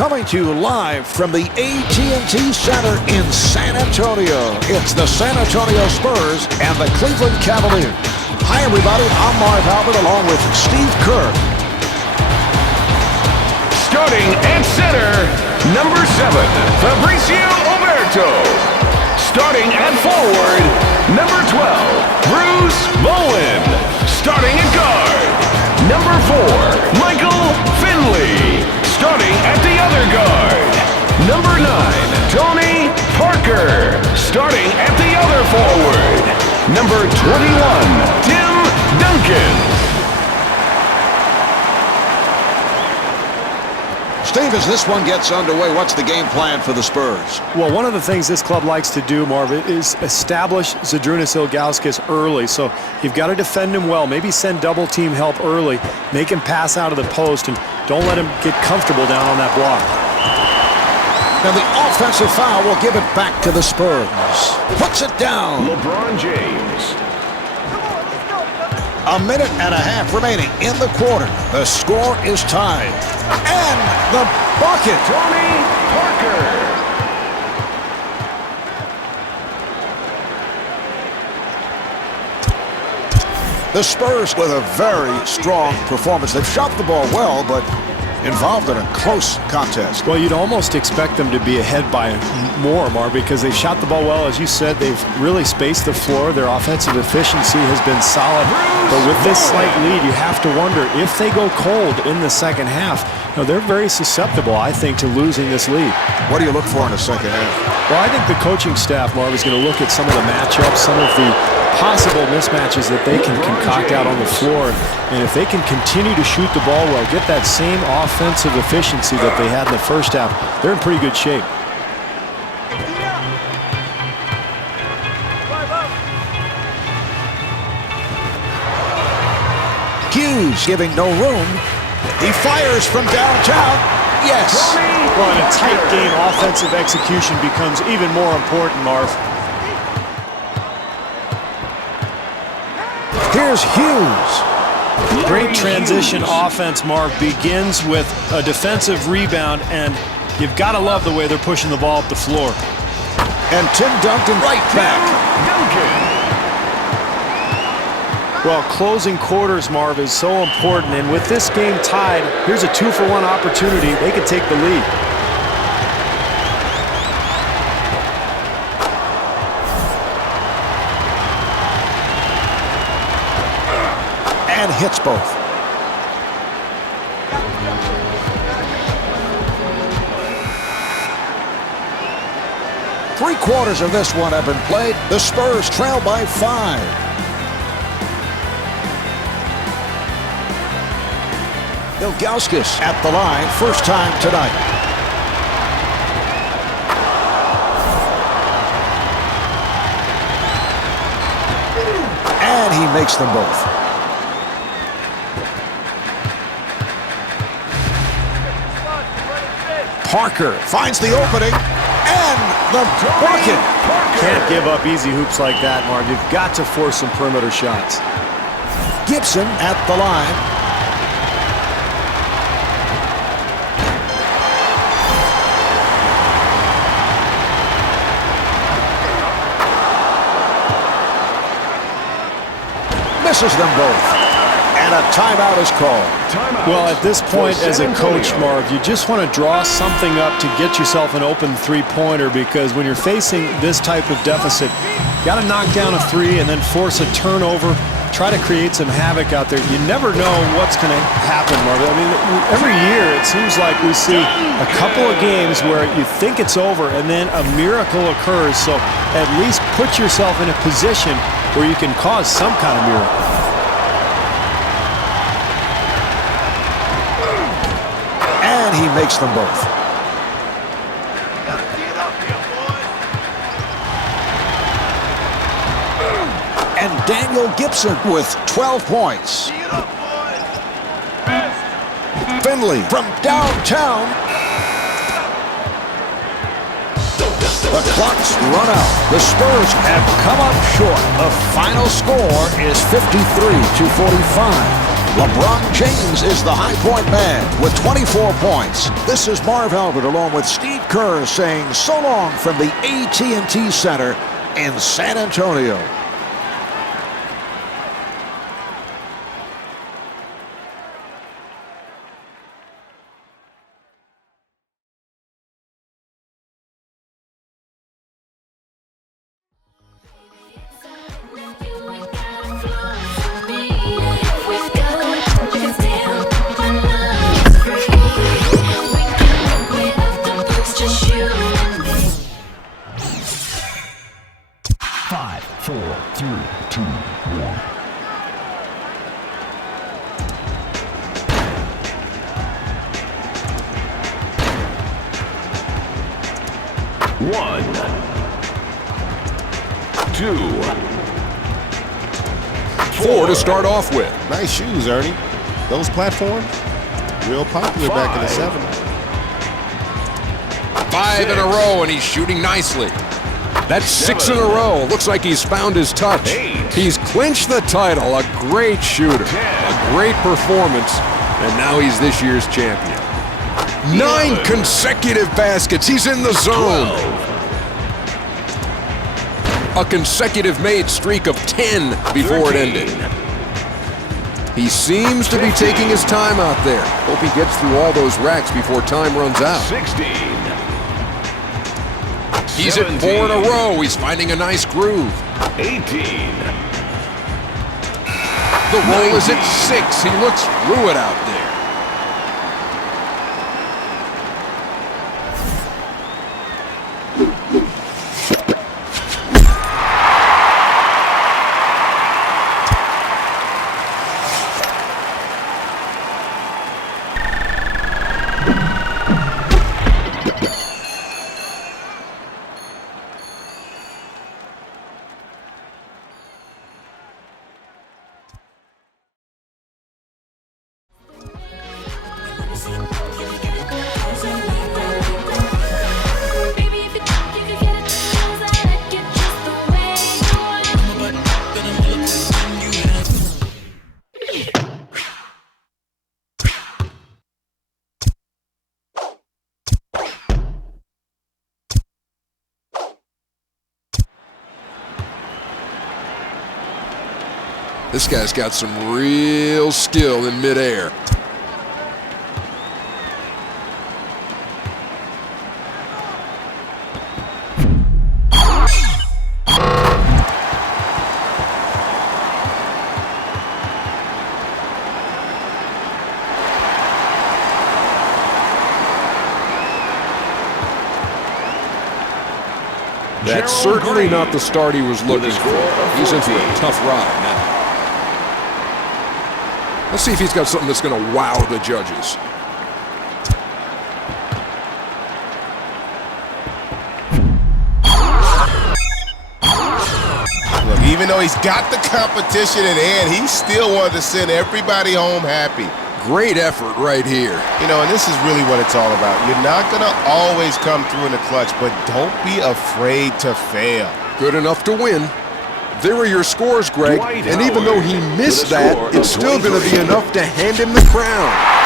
Coming to you live from the AT&T Center in San Antonio. It's the San Antonio Spurs and the Cleveland Cavaliers. Hi, everybody. I'm Marv Albert along with Steve Kerr. Starting at center, number 7, Fabricio Oberto. Starting at forward, number 12, Bruce Bowen. Starting at guard, number 4, Michael Finley. Starting at the other guard, number 9, Tony Parker. Starting at the other forward, number 21, Tim Duncan. Steve, as this one gets underway, what's the game plan for the Spurs? Well, one of the things this club likes to do, Marv, is establish Zydrunas Ilgauskas early. So you've got to defend him well. Maybe send double-team help early. Make him pass out of the post, and don't let him get comfortable down on that block. Now the offensive foul will give it back to the Spurs. Puts it down. LeBron James. A minute and a half remaining in the quarter. The score is tied. And the bucket. Tony Parker. The Spurs with a very strong performance. They've shot the ball well, but involved in a close contest. Well, you'd almost expect them to be ahead by more, Marv, because they've shot the ball well. As you said, they've really spaced the floor. Their offensive efficiency has been solid. But with this slight lead, you have to wonder if they go cold in the second half. You know, they're very susceptible, I think, to losing this lead. What do you look for in the second half? Well, I think the coaching staff, Marv, is going to look at some of the matchups, some of the possible mismatches that they can concoct out on the floor. And if they can continue to shoot the ball well, get that same offensive efficiency that they had in the first half, they're in pretty good shape. Hughes giving no room. He fires from downtown. Yes. Well, in a tight game, offensive execution becomes even more important, Marv. Here's Hughes. Great transition offense, Marv, begins with a defensive rebound, and you've got to love the way they're pushing the ball up the floor. And Tim Duncan right back. Duncan. Well, closing quarters, Marv, is so important, and with this game tied, here's a 2-for-1 opportunity. They could take the lead. And hits both. Three-quarters of this one have been played. The Spurs trail by 5. Ilgauskas at the line, first time tonight. And he makes them both. Parker finds the opening, and the bucket. Can't give up easy hoops like that, Marv. You've got to force some perimeter shots. Gibson at the line. Misses them both. And a timeout is called. Well, at this point, as a coach, Marv, you just want to draw something up to get yourself an open three-pointer, because when you're facing this type of deficit, you got to knock down a three and then force a turnover, try to create some havoc out there. You never know what's going to happen, Marv. I mean, every year it seems like we see a couple of games where you think it's over and then a miracle occurs. So at least put yourself in a position where you can cause some kind of miracle. And he makes them both. And Daniel Gibson with 12 points. Finley from downtown. The clock's run out. The Spurs have come up short. The final score is 53-45. LeBron James is the high point man with 24 points. This is Marv Albert along with Steve Kerr saying so long from the AT&T Center in San Antonio. Four to start off with. Nice shoes, Ernie. Those platforms, real popular back in the 70s. 5 in a row, and he's shooting nicely. That's 6 in a row. Looks like he's found his touch. He's clinched the title. A great shooter. A great performance. And now he's this year's champion. 9 consecutive baskets. He's in the zone. A consecutive made streak of 10 before it ended. He seems to be taking his time out there. Hope he gets through all those racks before time runs out. 16. He's at 4 in a row. He's finding a nice groove. 18. The roll is at 6. He looks through it out there. This guy's got some real skill in midair. That's certainly not the start he was looking for. He's in for a tough ride now. Let's see if he's got something that's going to wow the judges. Look, even though he's got the competition in hand, he still wanted to send everybody home happy. Great effort right here. You know, and this is really what it's all about. You're not going to always come through in the clutch, but don't be afraid to fail. Good enough to win. There are your scores, Greg, and even though he missed that, it's still going to be enough to hand him the crown.